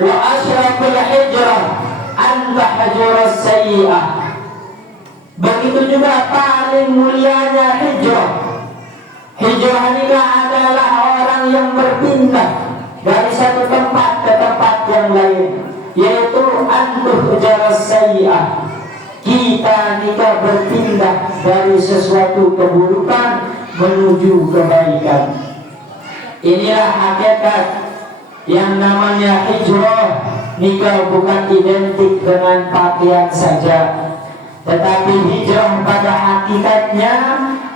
wa asyraful hijrah an tahjurus sayyi'ah. Begitu juga paling mulianya hijrah. Hijrah ini adalah orang yang berpindah dari satu tempat ke tempat yang lain, yaitu antuhjarus sayyi'ah. Kita nikah berpindah dari sesuatu keburukan menuju kebaikan. Inilah hakikat yang namanya hijrah. Nikah bukan identik dengan pakaian saja, tetapi hijrah pada hakikatnya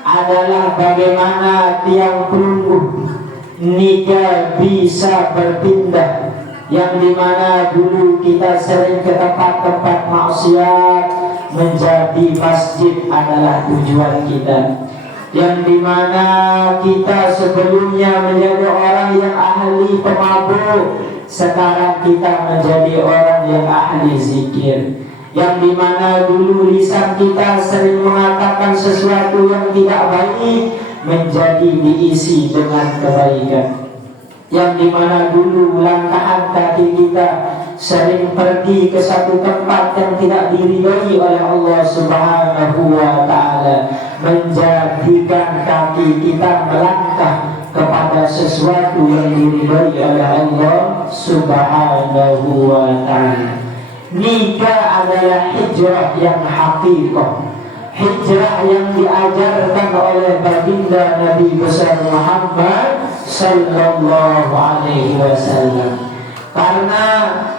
adalah bagaimana tiang pelunggu nikah bisa berpindah, yang dimana dulu kita sering ke tempat-tempat maksiat menjadi masjid adalah tujuan kita, yang dimana kita sebelumnya menjadi orang yang ahli pemabuk, sekarang kita menjadi orang yang ahli zikir, yang dimana dulu lisan kita sering mengatakan sesuatu yang tidak baik menjadi diisi dengan kebaikan, yang dimana dulu langkahan kaki kita sering pergi ke satu tempat yang tidak diridhai oleh Allah Subhanahu wa ta'ala, menjadikan kaki kita melangkah kepada sesuatu yang diridhai oleh Allah Subhanahu wa ta'ala. Nikah adalah hijrah yang hakikah, hijrah yang diajarkan oleh baginda Nabi besar Muhammad sallallahu alaihi wasallam. Karena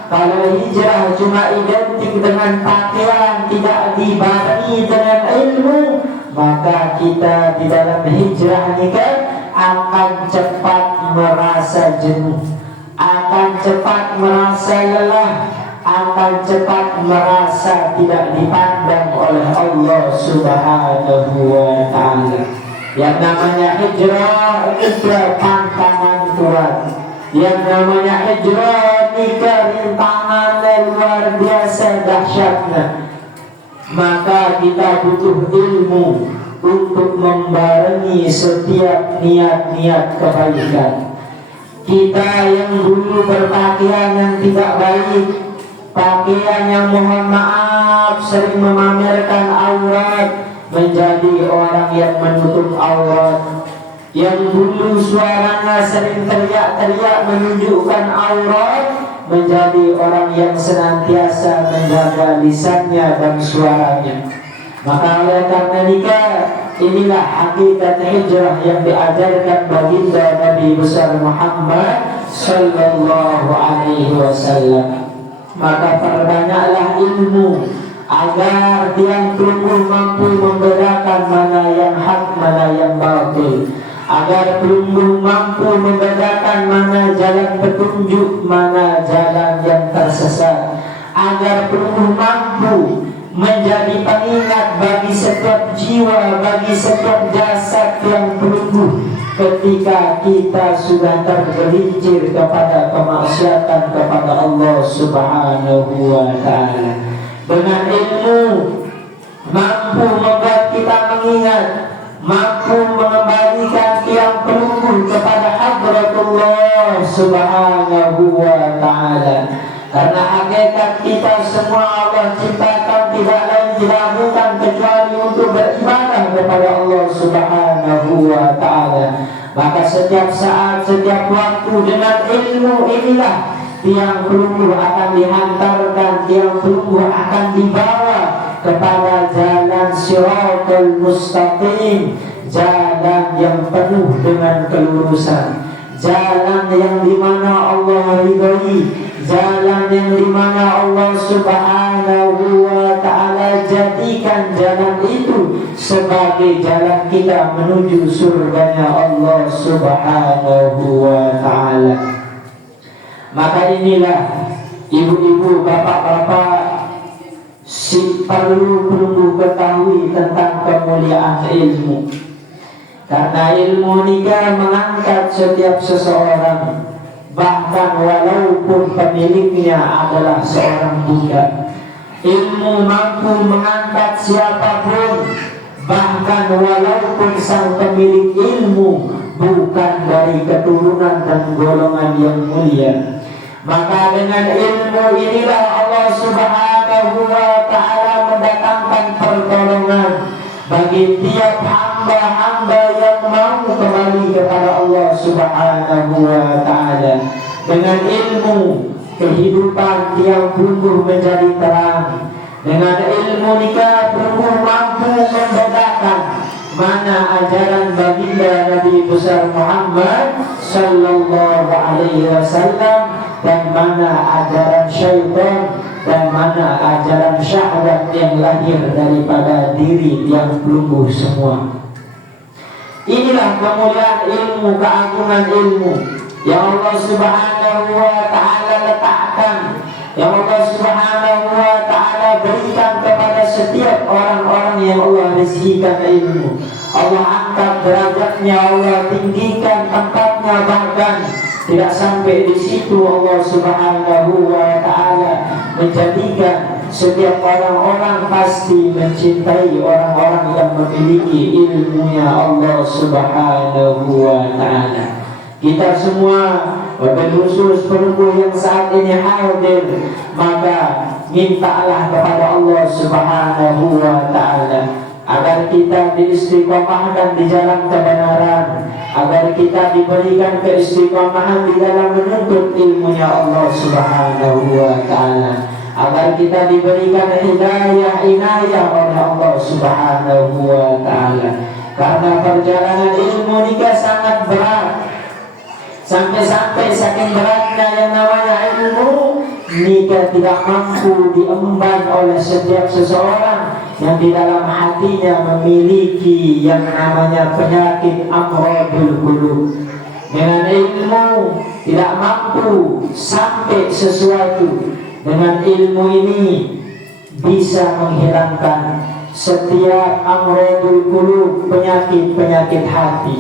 kalau hijrah cuma identik dengan pakaian, tidak dibarengi dengan ilmu, maka kita di dalam hijrah ini kan akan cepat merasa jenuh, akan cepat merasa lelah, akan cepat merasa tidak dipandang oleh Allah Subhanahu wa ta'ala. Yang namanya hijrah itu pantangan kuat. Yang namanya hijrah nikah rintangannya luar biasa dahsyatnya. Maka kita butuh ilmu untuk membarengi setiap niat-niat kebaikan. Kita yang dulu berpakaian yang tidak baik, pakaian yang mohon maaf sering memamerkan aurat, menjadi orang yang menutup aurat. Yang dulu suaranya sering teriak-teriak menunjukkan aurat, menjadi orang yang senantiasa menjaga lisannya dan suaranya. Maka oleh karena nikah, inilah hakikat hijrah yang diajarkan baginda Nabi besar Muhammad sallallahu alaihi wasallam. Maka perbanyaklah ilmu agar tiang pelunggu mampu membedakan mana yang hak, mana yang batil, agar pelunggu mampu membedakan mana jalan petunjuk, mana jalan yang tersesat, agar pelunggu mampu menjadi pengingat bagi setiap jiwa, bagi setiap jasad yang pelunggu ketika kita sudah tergelincir kepada kemaksiatan kepada Allah Subhanahu wa ta'ala. Dengan ilmu mampu membuat kita mengingat, mampu mengembalikan tiang pelunggu kepada hadratullah Subhanahu wa ta'ala. Karena hakikat kita semua Allah ciptakan tidak lain tidak bukan kecuali untuk beribadah kepada Allah Subhanahu wa ta'ala. Maka setiap saat, setiap waktu dengan ilmu inilah tiang pelunggu akan dihantarkan, tiang pelunggu akan dibawa kepada jalan Shiratal Mustaqim, jalan yang penuh dengan kelurusan, jalan yang dimana Allah ridhai, jalan yang dimana Allah Subhanahu wa ta'ala jadikan jalan itu sebagai jalan kita menuju surganya Allah Subhanahu wa ta'ala. Maka inilah ibu-ibu, bapak-bapak, perlu ketahui tentang kemuliaan ilmu. Karena ilmu nikah mengangkat setiap seseorang, bahkan walaupun pemiliknya adalah seorang budak. Ilmu mampu mengangkat siapapun, bahkan walaupun sang pemilik ilmu bukan dari keturunan dan golongan yang mulia. Maka dengan ilmu inilah Allah Subhanahu wa ta'ala mendatangkan pertolongan bagi tiap hamba-hamba yang mau kembali kepada Allah Subhanahu wa ta'ala. Dengan ilmu kehidupan tiang tumbuh menjadi terang. Dengan ilmu nikah tumbuh mampu membedakan mana ajaran baginda Nabi besar Muhammad sallallahu alaihi wasallam dan mana ajaran syaitan dan mana ajaran syahwat yang lahir daripada diri yang tumbuh semua. Inilah kemuliaan ilmu, keagungan ilmu yang Allah Subhanahu wa ta'ala letakkan, yang Allah Subhanahu wa ta'ala berikan kepada setiap orang-orang yang Allah rezekikan ilmu. Allah angkat derajatnya, Allah tinggikan tempatnya, bahkan tidak sampai di situ Allah Subhanahu wa ta'ala menjadikan setiap orang-orang pasti mencintai orang-orang yang memiliki ilmunya Allah Subhanahu wa ta'ala. Kita semua wabil khusus perempuan yang saat ini hadir, maka mintalah kepada Allah Subhanahu wa ta'ala agar kita diistiqomahkan di jalan kebenaran, agar kita diberikan keistiqomahan di dalam menuntut ilmunya Allah Subhanahu wa ta'ala, agar kita diberikan hidayah inayah oleh Allah Subhanahu wa ta'ala. Karena perjalanan ilmu nikah sangat berat, sampai-sampai saking beratnya yang namanya ilmu nikah tidak mampu diemban oleh setiap seseorang yang di dalam hatinya memiliki yang namanya penyakit amradul qulub. Dengan ilmu tidak mampu sampai sesuatu. Dengan ilmu ini bisa menghilangkan setiap amradul qulub, penyakit-penyakit hati.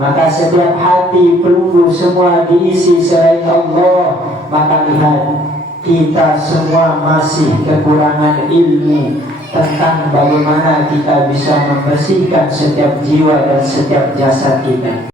Maka setiap hati pelunggu semua diisi selain Allah, maka lihat kita semua masih kekurangan ilmu tentang bagaimana kita bisa membersihkan setiap jiwa dan setiap jasad kita.